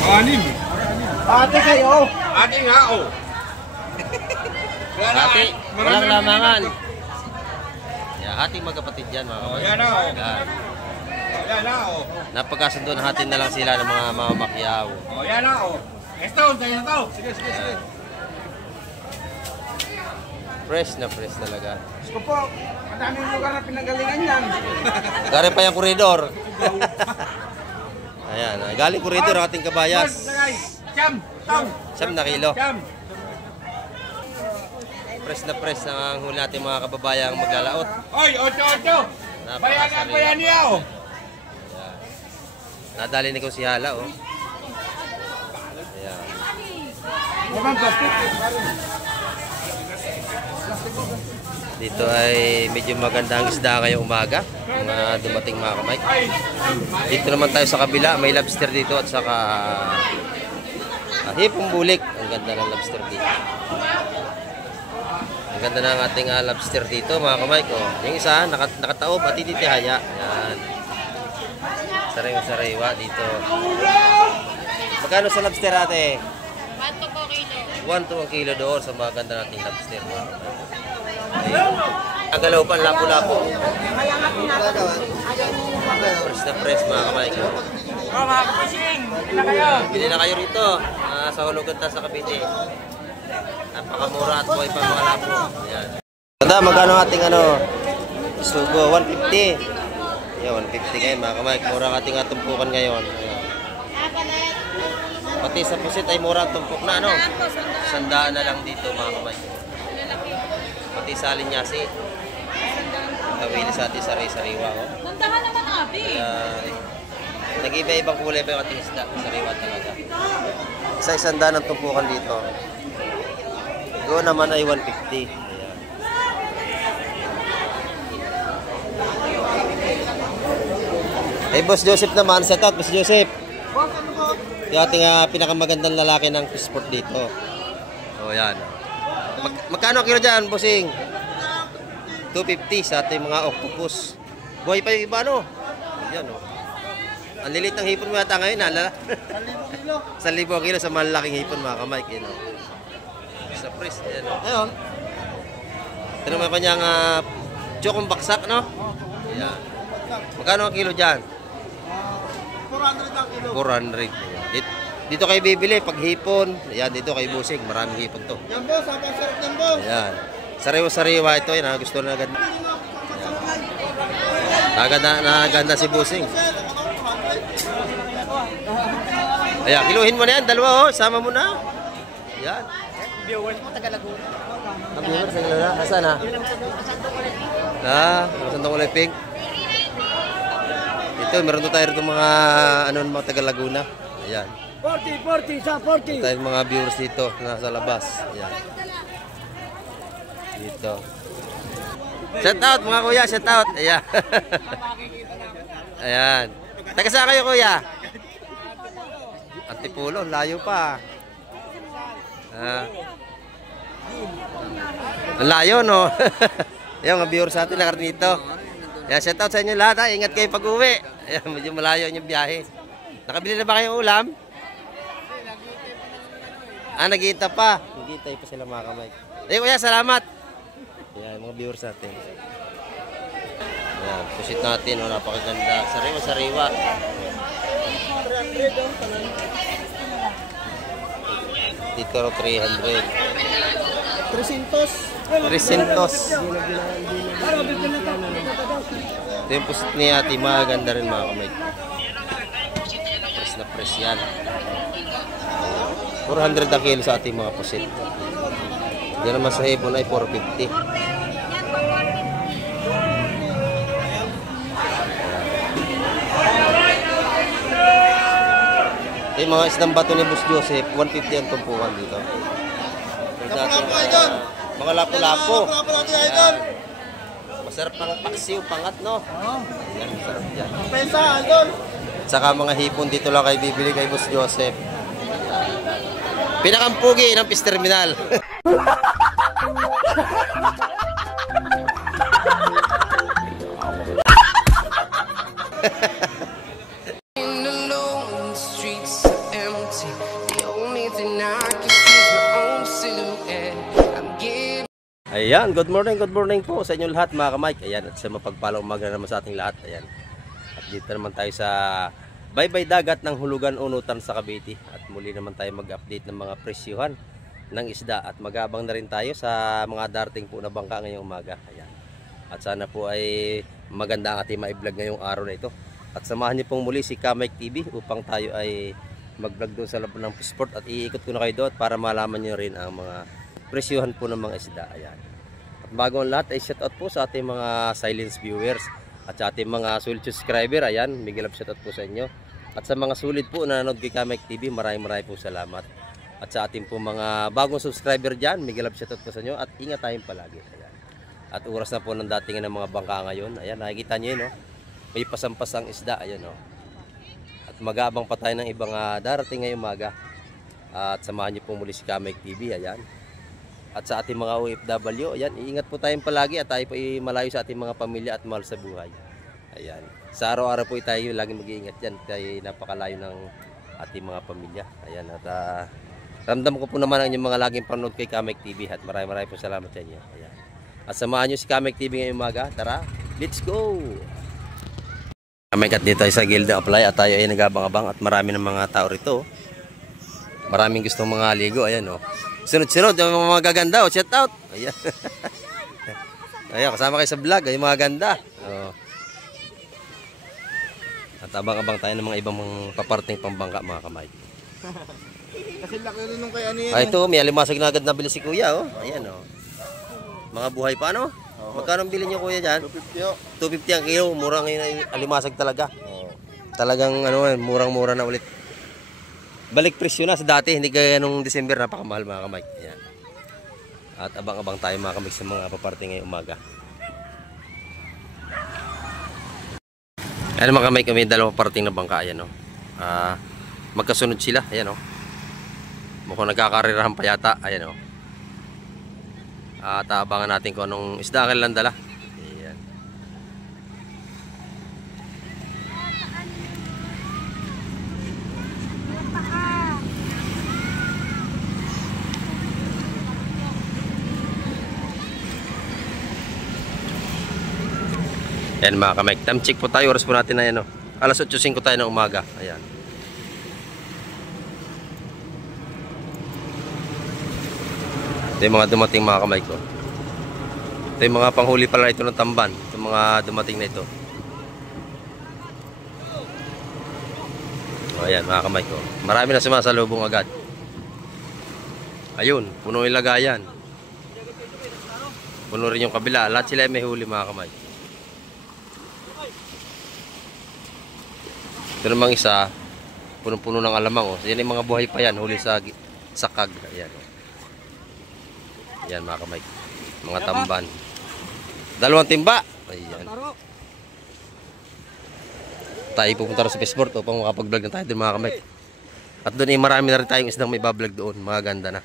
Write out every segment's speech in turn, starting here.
Anim. Ate kayo. Ate nga, oh. Ate, walang lamangan. Yeah, ating magkapatid yan, mga kapatid. Yan na, oh. Yan na, oh. Napagkasundo na hatin na lang sila ng mga mamamakyaw. Oh, yan na, oh. Esto, tayo na to. Sige. Fresh na fresh talaga. Gusto po, madaming lugar na pinagalingan yan. Galing pa yung koridor. Ayan, galing koridor ang ating kabayas. Siyam na kilo. Fresh na fresh ang huli natin mga kababayang maglalaot. Oy, 8. Bayan niya, oh. Nadali ni ko si Hala, oh. Ayan. Dito ay medyo magandang isda ngayong umaga. Mga dumating mga kamay. Dito naman tayo sa kabila. May lobster dito at saka hipong bulik. Ang ganda ng lobster dito. Ang ganda ng ating lobster dito mga kamay ko. Yung isa nakataob at titihaya. Ayan. Sariwa dito. Magkano sa lobster ate? 1 to 4 kilo. 1 to 1 kilo doon sa mga ganda nating lobster. Ang galaw pa, lapo-lapo. Fresh na fresh mga kamay ko. Oh, mga kapasing, Bili na kayo rito sa Hulugan sa Cavite. Napakamura at buhay pa mga lapo. Ayan. Tanda, magkano ating sugo? 150. Yan, 150 ngayon mga kamay. Mura ang ating tumpukan ngayon. Ayan. Pati sa pusit ay mura ang tumpok na Sandaan na lang dito mga kamay. Pati sa alinyasi. Kawili sa ating sariwa. Nandahan naman abi. Nag-iba-ibang kulay pa yung ating isda. Sariwa talaga. Isa-isang daan ang tumpukan dito. Go naman ay 150. Ayan. Hey, Boss Joseph naman. Set out, Boss Joseph. Yung ating pinakamagandang lalaki ng sport dito. O, yan. Magkano kilo dyan, bossing? 250 sa ating mga octopus. Buhay pa yung iba, Yan, Ang lilit ng hipon mo yata ngayon, hala? 1,000 kilo sa malaking hipon, mga kamay. Sa pres, yan, Ayun. Ito naman kanyang chokong baksak, Yan. Magkano ang kilo dyan? 400 ang kilo. 400. Dito kayo bibili pag hipon. Ayan, dito kayo busing. Maraming hipon to. Yan boss, ang sarap yan boss. Ayan. Sariwa-sariwa ito. Yan, gusto na agad. Naganda si busing. Ayan, kiluhin mo na yan. Dalawa, sama mo na. Ayan. Viewers mo taga Laguna. Ang viewers, taga Laguna. Asan na? Santong Kulay Pink. Ito, meron tayo rito mga mga taga Laguna. Ayan. 40 sa 40. Tayo mga viewers dito nasa labas. Ayan. Dito. Shout out mga kuya, shout out. Ayan. Ayan. Taga saan kayo kuya? Antipulo, layo pa. Ang layo Ayan mga viewers natin na dito. Ayan, shout out sa inyo lahat Ingat kayo pag uwi. Ayan, medyo malayo yung biyahe. Nakabili na ba kayong ulam? Nag-iita pa. Nag-iitay pa sila mga kamay. Kuya, salamat. Ayan, mga viewers natin. Ayan, pusit natin. Napakaganda. Sariwa-sariwa. Dito 300. 300. Ito yung pusit ni ate. Maganda rin mga kamay. Press na press yan. 400 ang kilo sa ating mga pusit. Diyan naman sa hipon ay 450. Ito yung mga isdang bato ni Boss Joseph, 150 ang tumpukan dito. Mga lapo-lapo. Masarap ng paksiw, pangat Yan, masarap dyan. Saka mga hipon dito lang kayo bibili kay Boss Joseph. Pinakampugi ng Fish Terminal. and I can see my own silhouette. I'm giving. Ayan, good morning po sa inyo lahat mga kamike. Ayan, at sa mapagpalang umaga naman sa ating lahat. Ayan. At dito naman tayo sa baybay dagat ng Hulugan, Unutan sa Cavite. At muli naman tayo mag-update ng mga presyuhan ng isda. At mag-abang na rin tayo sa mga darating po na bangka ngayong umaga. Ayan. At sana po ay maganda ang ating ma-vlog ngayong araw na ito. At samahan niyo pong muli si Kamike TV upang tayo ay mag-vlog doon sa loob ng Fishport. At iikot ko na kayo doon para malaman niyo rin ang mga presyuhan po ng mga isda. Ayan. At bago ang lahat ay shoutout po sa ating mga silence viewers at sa ating mga solid subscriber. Ayan, big love shoutout po sa inyo. At sa mga solid po na nanonood kay Kamike TV, maraming po salamat. At sa ating po mga bagong subscriber dyan, big love shoutout po sa inyo at ingat tayong palagi. Ayan. At oras na po ng datingan ng mga bangka ngayon. Ayan, nakikita nyo yun, no? May pasampasang isda. Ayan, no? At mag-aabang pa tayo ng ibang darating ngayong umaga. At samahan nyo po muli si Kamike TV. Ayan. At sa ating mga OFW, ayan, iingat po tayong palagi at tayo po malayo sa ating mga pamilya at mahal sa buhay. Ayan. Sa araw-araw po tayo laging mag-iingat yan kaya napakalayo ng ating mga pamilya. Ayan. At ramdam ko po naman ang inyong mga laging panonood kay Kamike TV at maraming po salamat sa inyo. Ayan. At samahan nyo si Kamike TV ngayong umaga. Tara, let's go! Kamike at dito tayo sa Gilda Apply at tayo ay nagabang-abang at marami ng mga tao rito. Maraming gustong mga ligo. Ayan, o. Sunod-sunod, yung mga gaganda, oh, shout out. Ayan. Ayan, kasama kayo sa vlog, yung mga ganda. Oh. At abang-abang tayo ng mga ibang paparting pambangka, mga Kamike. Kasi laki rin nung kay ano yan. Ito, may alimasag na agad na bili si kuya, oh. Ayan, oh. Mga buhay pa, no? Magkano bilhin nyo, kuya, dyan? 250 oh. 250 ang kilo, murang ngayon alimasag talaga. Talagang, ano, murang-mura na ulit. Balik presyo na sa dati, hindi kaya nung December, napakamahal mga Kamike. Ayan. At abang-abang tayo mga Kamike sa mga paparting ngayong umaga. Ayan mga Kamike, may dalawang paparting na bangka. Ayan, no? Magkasunod sila. Ayan, no? Mukhang nagkakarirahan pa yata. Ayan, no? At abangan natin kung anong isda ang kanilang dala. Ayan. Ayan mga Kamike, time check po tayo, oras po natin na yan, no? Alas 8:05 tayo ng umaga. Ayan. Ito yung mga dumating mga Kamike ko. Ito yung mga panghuli pala ito ng tamban. Ito mga dumating na ito. O ayan mga Kamike ko. Marami na sumasalubong agad. Ayun, puno yung lagayan. Puno rin yung kabila. Lahat sila may huli mga Kamike. Ito namang isa, punong-puno ng alamang. Oh. Yan yung mga buhay pa yan, huli sa sakag. Ayan. Ayan mga Kamike. Mga tamban. Dalawang timba. Ayan. Tayo pupunta rin sa Fishport upang makapag-vlog na tayo din mga Kamike. At doon ay marami na rin tayong isdang may bablog doon. Mga ganda na.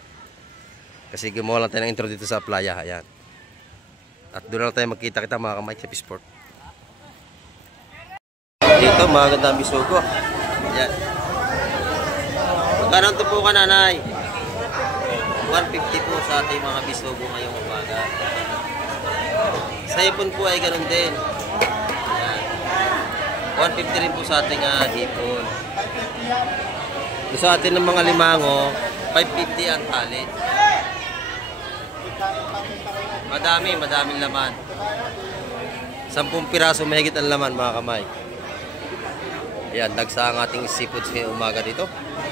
Kasi gumawa lang tayo ng intro dito sa playa. Ayan. At doon lang tayo magkita-kita mga Kamike sa Fishport. Dito mga gandang bisugo. Ayan. Magkano ito po ka nanay? 150 po sa ating mga bisugo ngayong umaga. Sa hipon po ay ganun din. Ayan. 150 rin po sa ating hipon. Sa atin ng mga limango, 550 ang tali. Madaming laman. 10 piraso mahigit ang laman mga Kamike. Ayan, dagsa ang ating seafood sa umaga dito.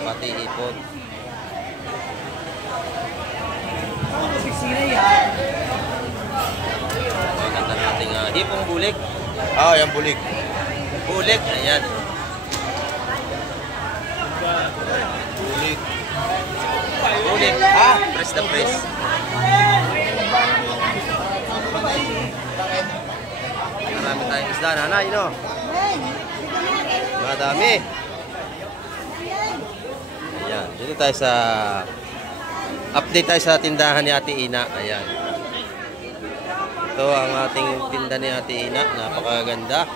Pati hipon. Maganda nating hipong bulik. Yan bulik. Bulik, ayan. Bulik. Bulik. Press na press. Marami tayong isda, nanay, no? Madami. Ayan, dito tayo sa update tayo sa tindahan ni Ate Ina. Ayan. Ito ang ating tinda ni Ate Ina. Napakaganda.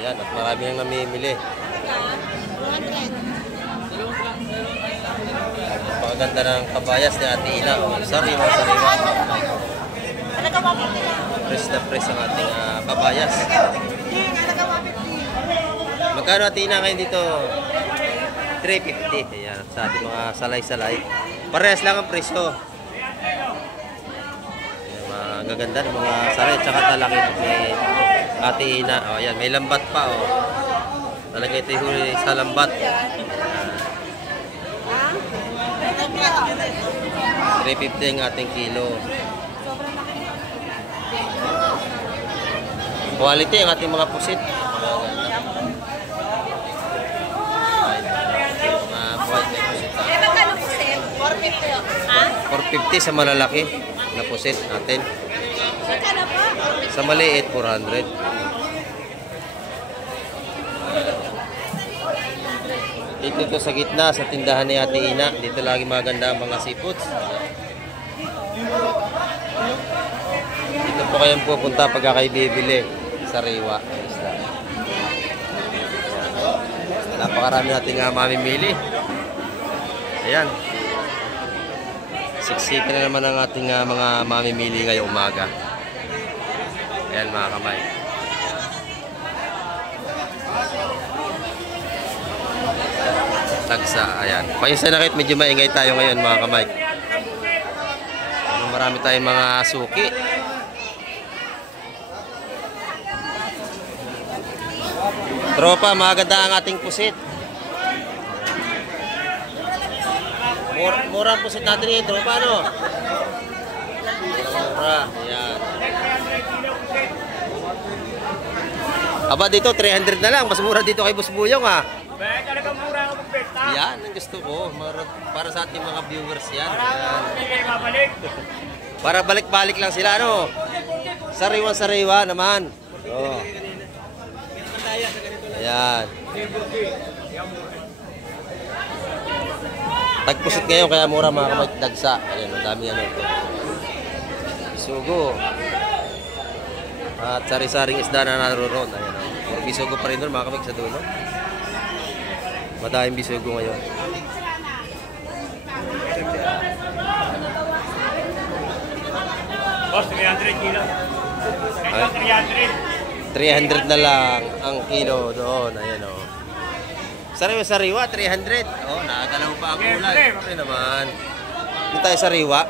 Ayan, at marami nang namimili. napakaganda ng kabayas ni Ate Ina. Oh, sariwa. Press na press ang ating kabayas. Magkano Ate Ina ngayon dito? 350. Ayan, sa ating mga salay-salay. Parehas lang ang presyo. Ayan, mga gaganda ng mga salay. Tsaka talaki ni Ate Ina. O, ayan, may lambat pa. O. Talaga ito yung huli sa lambat. 350 ang ating kilo. Quality ang ating mga pusit. Magkano po, Sir? 450. 450 sa malalaki na pusit natin. Magkano po? Sa maliit, 400. Dito sa gitna, sa tindahan ni Ate Ina. Dito lagi maganda ang mga seafoods. Dito po kayong pupunta pagka kayo bibili. Sariwa. Napakarami natin mamimili. Ayan. Siksika na naman ang ating mga mamimili ngayong umaga. Ayan mga kamay. Tagsa, ayan. Paisa na kahit medyo maingay tayo ngayon mga kamay. Marami tayong mga suki. Tropa, maganda ang ating pusit. Mura ang pusit natin eh, tropa, no? Mura, ayan. Aba, dito 300 na lang. Mas mura dito kay Boss Buyong, ha? Talagang mura ako magbenta. Yan, ang gusto ko. Para sa ating mga viewers yan. Para balik-balik lang sila, ano? Sariwa-sariwa naman. Oh. Ayan. Tagpusit ngayon, kaya mura mga kamay dagsa. Ayan, ang daming ano ito. Bisugo. At sari-saring isda na naroon. Ayan, oh. Bisugo pa rin doon mga kamay sa dulo. Madaming bisugo ngayon. Boss, 300 kilo. Ito, 300. 300 na lang ang kilo doon. Ayan, o. Sariwa-sariwa, 300. Oh, nakagalaw pa ang kulay. Ano naman. Dito tayo sariwa.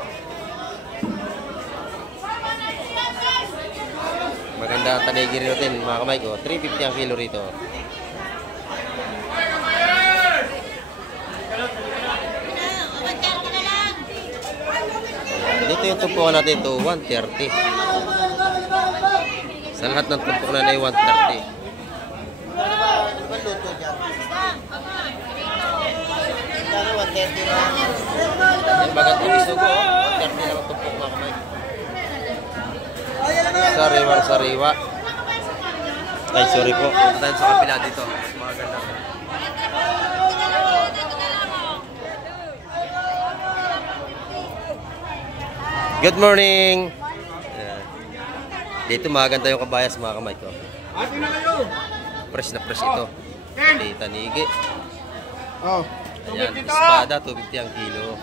Maganda ang tanigi rin natin, mga kamay ko. 350 ang kilo rito. Dito yung tumpukan natin ito, 130. Sa lahat ng tumpok na ay 130. Yan bagay ito isugo, 130 lang ang tumpok mga kamay. Sariwa. Ay, sorry po. Punta tayo sa kapila dito. Mga ganda. Good morning! Dito maganda yung kabayas mga kamay ko. Ate na kayo. Fresh na fresh ito. Pati tanigi. Oh. Ayan, espada, 250 ang kilo.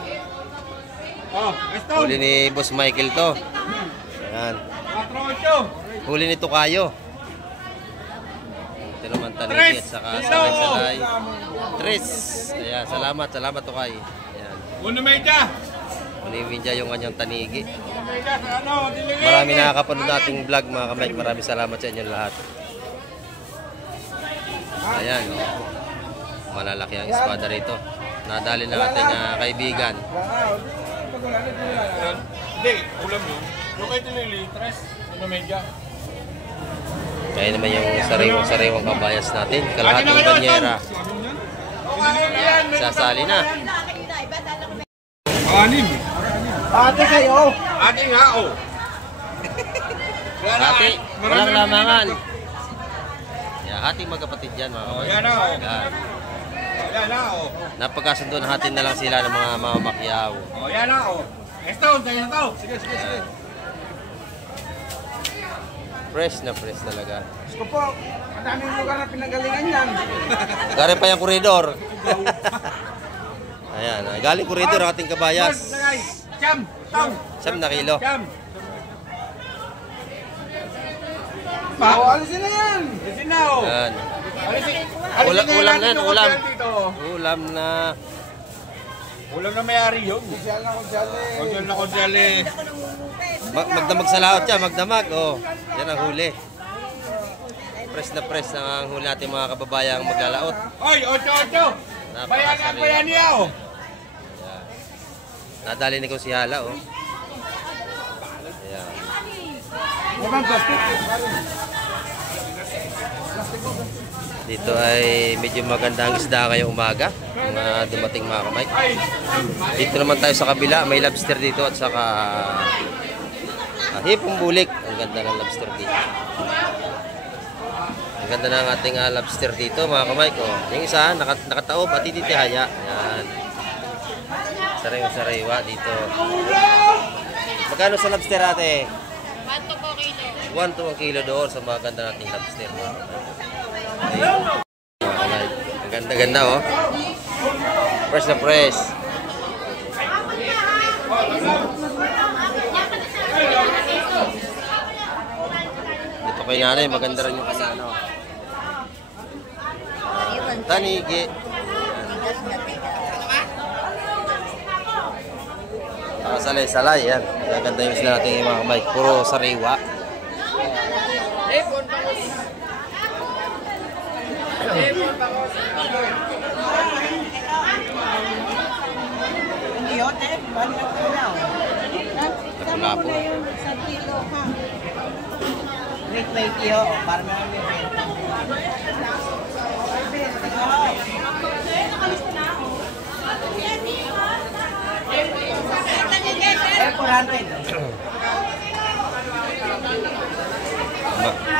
Oh, esto. Huli ni Boss Michael to. Ayan. 4-8. Huli ni Tukayo. Ito naman tanigi at saka salay-salay. Tres. Ayan, salamat Tukay. Ayan. Uno media. Uniwin dyan yung kanyang tanigi. Media sa ano, diligay. Marami nakakapanood nating vlog mga kamay. Maraming salamat sa inyo lahat. Ayan. Malalaki ang espada rito. Nadali ng ating kaibigan. Hindi, ulam yun. Yung kayo tilili, 3. Uno media. Kaya naman yung sariwang kabayas natin. Kalahating banyera. Sasali na. Anim. Ate kayo. Ate nga, oh. Hati, walang lamangan. Hati magkapatid dyan mga kapatid. Yan na, oh. Yan. Yan na, oh. Napagkasundo na hatin na lang sila ng mga mamamakyaw. Oh, yan na, oh. Esto, tayo na to. Sige. Fresh na fresh talaga. Gusto po. Ang daming lugar na pinagalingan yan. Gari pa yung koridor. Ayan, galing koridor ang ating kabayas. Jam, tong. 7 na kilo. Jam. Oh, alisin na yan. Alisin na oh. Ayan. Alisin Ulam na yan, yung ulam. hotel dito. Ulam na. Ulam na may-ari yun. Konsyal na konsyal eh. Konsyal na konsyal eh. Magdamag sa laot siya, magdamag. Oh, yan ang huli. Press na press ang huli natin mga kababayang maglalaot. Oy, 8-8. Bayan ang bayan niya oh. Ayan. Nadali ni ko si Hala, oh. Ayan. Naman plastic. Dito ay medyo maganda ang isda ngayong umaga. Mga dumating mga kamay. Dito naman tayo sa kabila. May lobster dito at saka hipong bulik. Ang ganda ng lobster dito. Ang ganda ng ating lobster dito mga kamay ko. Yung isa nakataob at titihaya. Yan. Sariwa dito. Magkano sa lobster ate? 1 to 1 kilo doon sa mga ganda nating lobster mga kamay. Ang ganda-ganda oh. Fresh na fresh. Dito kay nanay, maganda rin yung ano. Tanigi. Salay-salay yan. Maganda yung sila natin mga kamay. Puro sariwa. Lapu-lapu.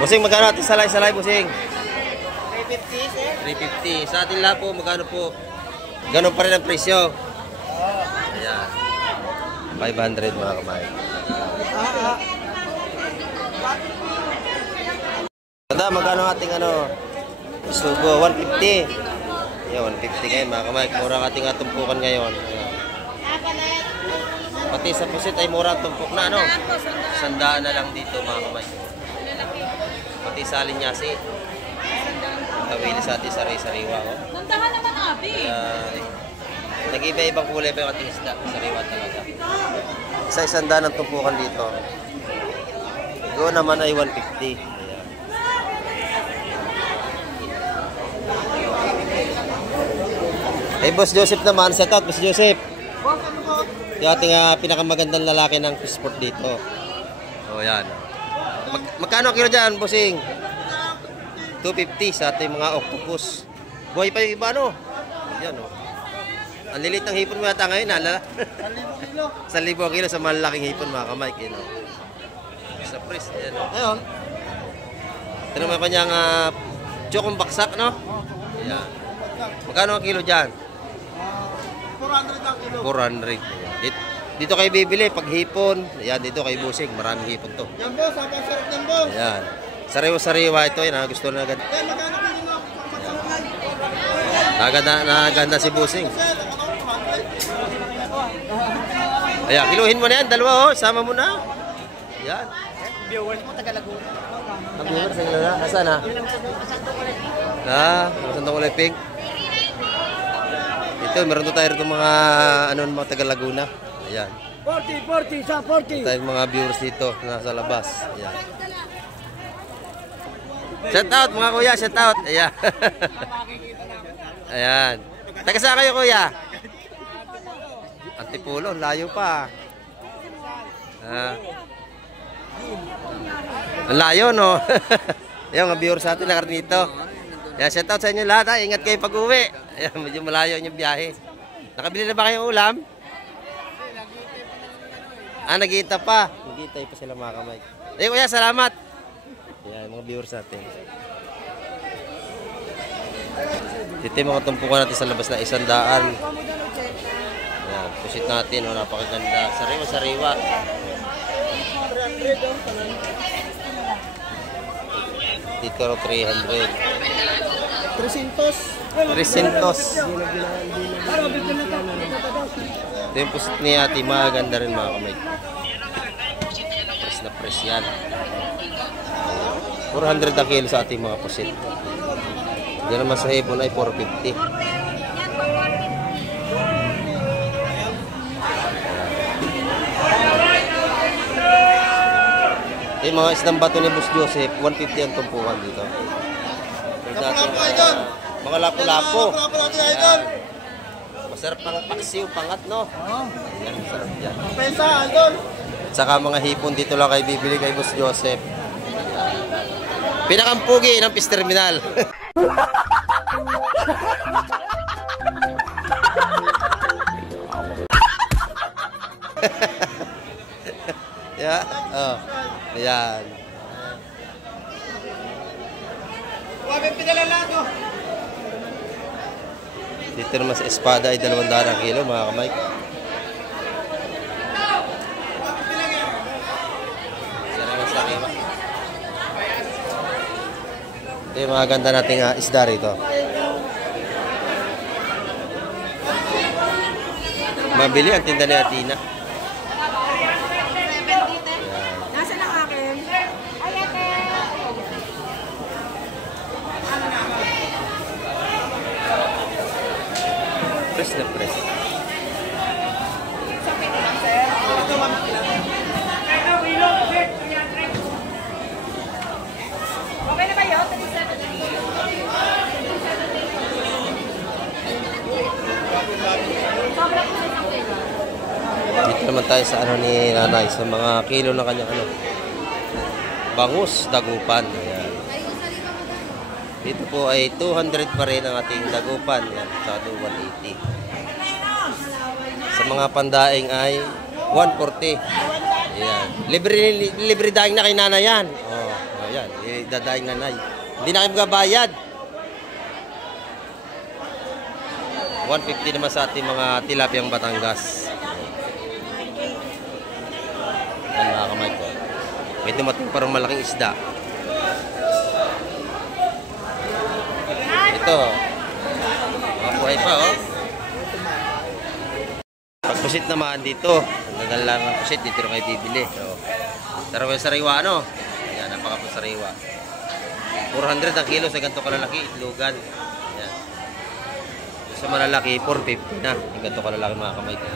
Busing, magkano natin salay-salay, busing? 350. Sa atin lapo, magkano po? Ganun pa rin ang presyo. Ayan. 500 mga kamay. Tanda, magkano ating ano? Sugo, 150. Ayan, 150 ngayon mga kamay. Mura ang ating tumpukan ngayon. Ayan. Pati sa pusit ay mura ang tumpok na ano? 100 na lang dito mga kamay. Pati sa alinyasi. Kawili sa ating sariwa ko. Nandahan naman abi. Nag-iba-ibang kulay pa yung ating isda. Sariwa talaga. Sa 100 ang tumpukan dito. Go naman ay 150. Ayan. Hey, Boss Joseph naman. Set out, Boss Joseph. Yung ating pinakamagandang lalaki ng fishport dito. O, yan. Magkano kilo dyan, bossing? 250 sa ating mga octopus. Buhay pa yung iba, no? Yan, no? Ang lilit ng hipon mo yata ngayon, hala? 1,000 kilo sa malaking hipon, mga kamay. No? Sa pres, yan, no? Ngayon, ito naman kanyang chokong baksak, no? Yan. Magkano ang kilo dyan? 400 ang kilo. 400. Dito kayo bibili pag hipon. Ayan, dito kay busing. Maraming hipon to. Yan boss, ang sarap ng boss. Ayan. Sariwa-sariwa ito. Yan, gusto na agad. Eh, magkano pili mo? Naganda si busing. Ayan, kiluhin mo na yan. Dalawa, oh. Sama mo na. Ayan. Viewers mo, Tagalaguna. Ang viewers, ang lala. Nasaan na? Masandang kulay pink. Ito, meron to tayo rito mga mga taga Laguna. Ayan. 40 sa 40. Tayo mga viewers dito nasa labas. Ayan. Shout out mga kuya, shout out. Ayan. Ayan. Taga saan kayo kuya? Antipulo, layo pa. Ang layo no. Ayan mga viewers natin nakarito. Ayan, shout out sa inyo lahat ha. Ingat kayo pag uwi. Ayan, medyo malayo yung biyahe. Nakabili na ba kayong ulam? Nag-iita pa. Nag-iitay pa sila mga kamay. Kuya, salamat. Ayan, mga viewers natin. Dito yung mga tumpukan natin sa labas na 100. Ayan, pusit natin. Oh, napakaganda. Sariwa-sariwa. Dito 300. 300. 300. yung pusit ni ate, maganda rin mga kamay. Press na press yan. 400 ang kilo sa ating mga pusit. Diyan naman sa hipon ay 450. Yung mga isdang bato ni Boss Joseph, 150 ang tumpukan dito. Lapu-lapu, idol. Mga lapu-lapu. Lapu-lapu natin, idol. Masarap pang paksiw, pangat, no? Yan, masarap yan. Pesa, idol. At saka mga hipon dito lang kayo bibili kay Boss Joseph. Pinakampugi ng Fish Terminal. Yeah. Oh. Ayan. Dito naman sa espada ay 200 ang kilo mga kamay. Ito yung mga ganda nating isda rito. Mabili ang tinda ni Atina. Nasa na akin? Ay, ate. Press na press. Okay na ba yun? Dito naman tayo sa ano ni nanay, sa mga kilo ng kanyang ano. Bangus, dagupan. Ayan. Dito po ay 200 pa rin ang ating dagupan. Ayan, sa 180. Sa mga pandaing ay 140. Ayan. Libre daing na kay nanay yan. Oh, ayan. Dadaing nanay. Hindi na kayo magabayad. 150 naman sa ating mga tilapiyang Batangas. Yan mga kamay ko. May dumating parang malaking isda. Ito. Mga buhay pa, oh. Pagpusit naman dito. Nagal lang ang pusit. Dito rin kayo bibili. So, sariwa, ano? Yan, napakapasariwa. 400 ang kilo sa ganito kalalaki. Itlogan. Yan. Sa malalaki, 450 na. Yung ganito kalalaki mga kamay ko.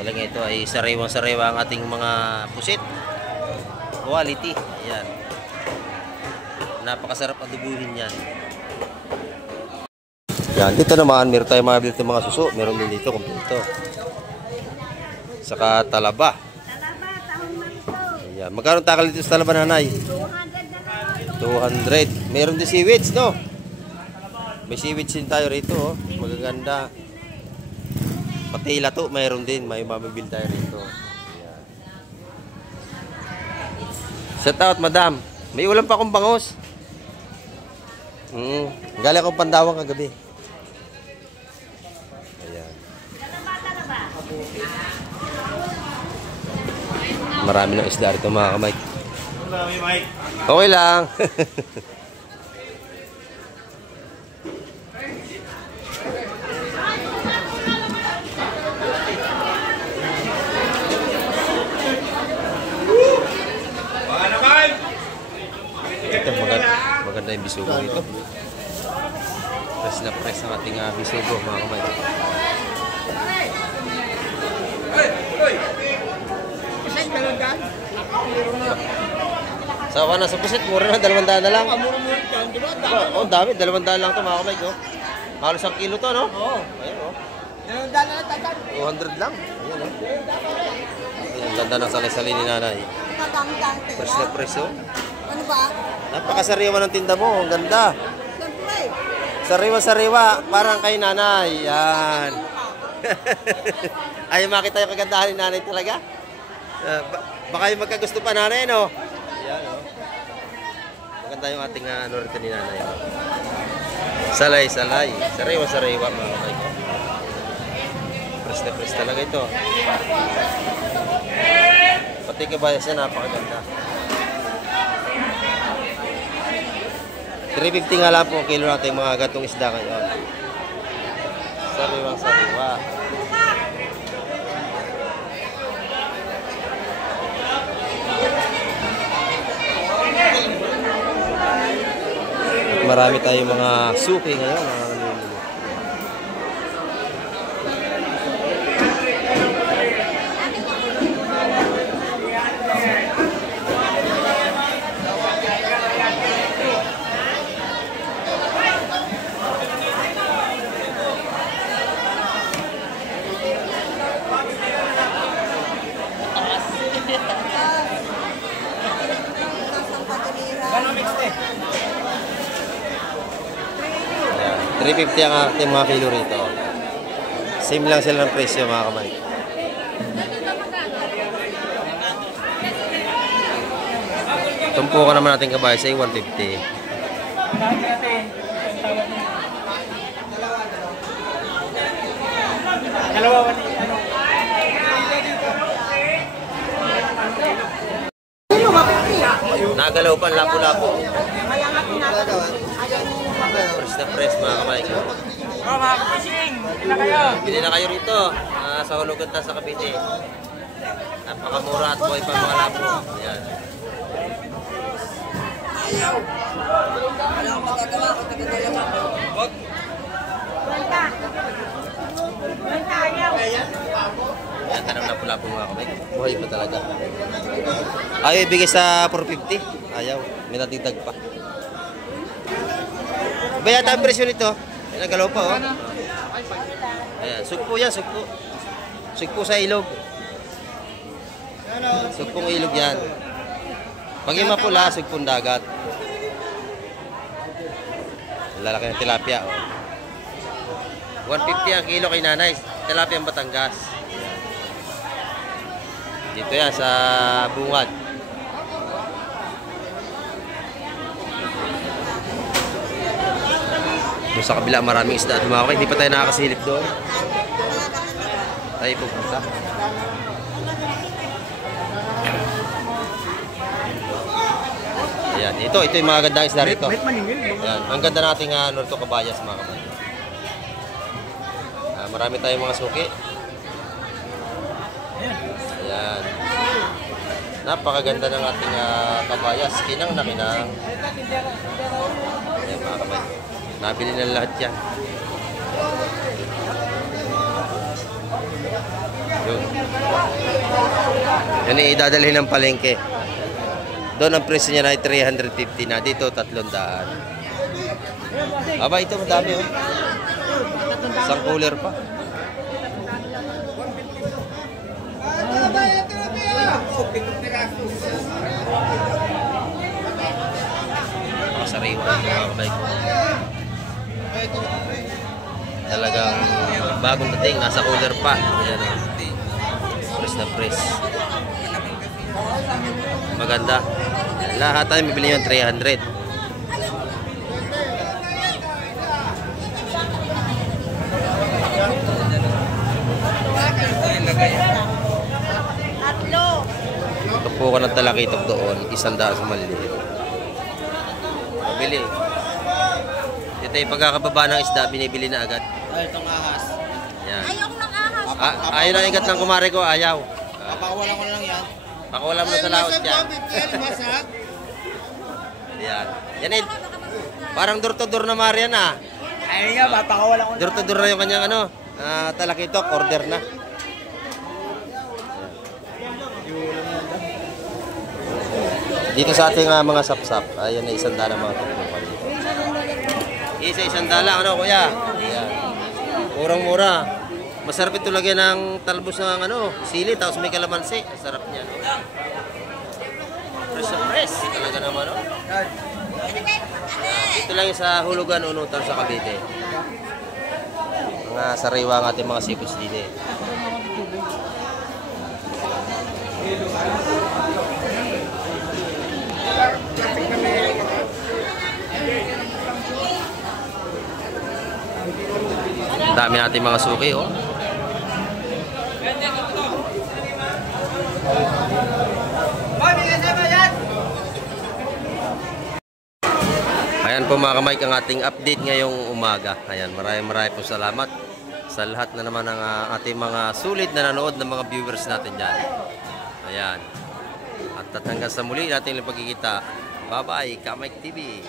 Talaga ito ay sariwang-sariwa ang ating mga pusit. Quality. Ayan. Napakasarap adubuhin yan. Yan. Dito naman, meron tayong mga bilito mga suso. Meron din dito, kumpleto. Saka talaba. Ayan. Magkaroon takal dito sa talaba, nanay? 200. Meron din seaweeds, no? May seaweeds din tayo rito, oh. Magaganda. Pati lato, mayroon din. May mamabil tayo rito. Ayan. Shout out, madam. May ulam pa akong bangus. Galing akong Pandawang kagabi. Ayan. Marami ng isda rito mga kamay. Okay lang. Ito maganda yung bisugo dito. Press na press ang ating bisugo mga kamay. Sawa na sa pusit, mura na, 200 na lang. Oh, dami, 200 lang to mga kamay ko. Halos 1 kilo to, no? Oo. Ayun, oh. 200 lang. Ayun, oh. Ang ganda ng salay-salay ni nanay. Press na press, oh. Ano ba? Napakasariwa ng tinda mo, ang ganda. Sariwa-sariwa, parang kay nanay. Yan. Ay, makita yung kagandahan ni nanay talaga. Baka yung magkagusto pa nanay, no? Yan, oh. Maganda yung ating ano rito ni nanay. Oh. Salay-salay. Sariwa-sariwa, mga kamay ko. Press na press talaga ito. Pati kabayas yan, napakaganda. 350 nga lang po ang kilo natin mga gatong isda ngayon. Sariwang-sariwa. marami tayong mga suki ngayon. Ayan, 350 ang ating mga kilo rito. Same lang sila ng presyo mga kamay. Tumpukan naman natin kabayo sa 150. Nagalaw pa, lapo-lapo. Press na press mga kamay. Oh, mga kapishing! Bili na kayo! Bili na kayo rito sa Hulugan ta sa Cavite. Napakamura at buhay pa mga lapo. Ayan. Wala akong magagawa kung taga-dalawa. Banta ayaw. Ayan, tanong lapo-lapo mga kamay. Buhay pa talaga. Ayaw ibigay sa 450. Ayaw, may natigdag pa. Iba yata ang presyo nito. Ayan, nagalaw pa oh. Ayan, sugpo yan, sugpo. Sugpo sa ilog. Sugpong ilog yan. Pag yung mapula, sugpong dagat. Lalaki ng tilapia oh. 150 ang kilo kay nanay. Tilapia ang Batangas. Dito yan sa bungad. Doon sa kabila maraming isda at mga hindi pa tayo nakakasilip doon. Tayo pupunta. Ayan, ito yung mga gandang isda rito. Ayan, ang ganda nating Norto Cabayas mga kapatid. Marami tayong mga suki. Ayan. Napakaganda ng ating kabayas. Kinang na kinang. Ayan mga kapatid. Nabili na lahat yan. Yun. Yan ay idadalhin ng palengke. Doon ang presyo niya na ay 350 na. Dito 300. Aba ito madami oh. Isang cooler pa. Sariwa mga kabaik. Talagang bagong dating, nasa cooler pa. Ayan o. Press na press. Maganda. Lahat tayo mibili yung 300. Tupukan ng talakitok doon, 100 sa maliliit. Mabili. Ito yung pagkakababa ng isda, binibili na agad. Ay, itong ahas. Yan. Ayaw ng ahas. Ayaw na ikat ng kumare ko, ayaw. Papakawalan ko na lang yan. Pakulam mo sa laot yan. Yan. Yan eh. Parang door-to-door na Marian ah. Ayaw niya, papakawalan ko na. Door-to-door na yung kanyang talakitok, order na. Dito sa ating mga sapsap, ayan na 100 na mga tupukan dito. Isa 100 ano kuya? Ayan. Murang-mura. Masarap ito lagyan ng talbos ng sili, tapos may kalamansi. Masarap niya. No? Fresh na fresh. Talaga naman. No? Dito lang yung sa Hulugan, Unutan sa Cavite. Mga sariwa ang ating mga seafoods dito. Ang dami natin mga suki, oh. Ayan po mga kamay ang ating update ngayong umaga. Ayan, maraming po salamat sa lahat na naman ng ating mga sulit na nanood ng mga viewers natin dyan. Ayan. At hanggang sa muli natin yung pagkikita. Bye-bye, Kamay TV.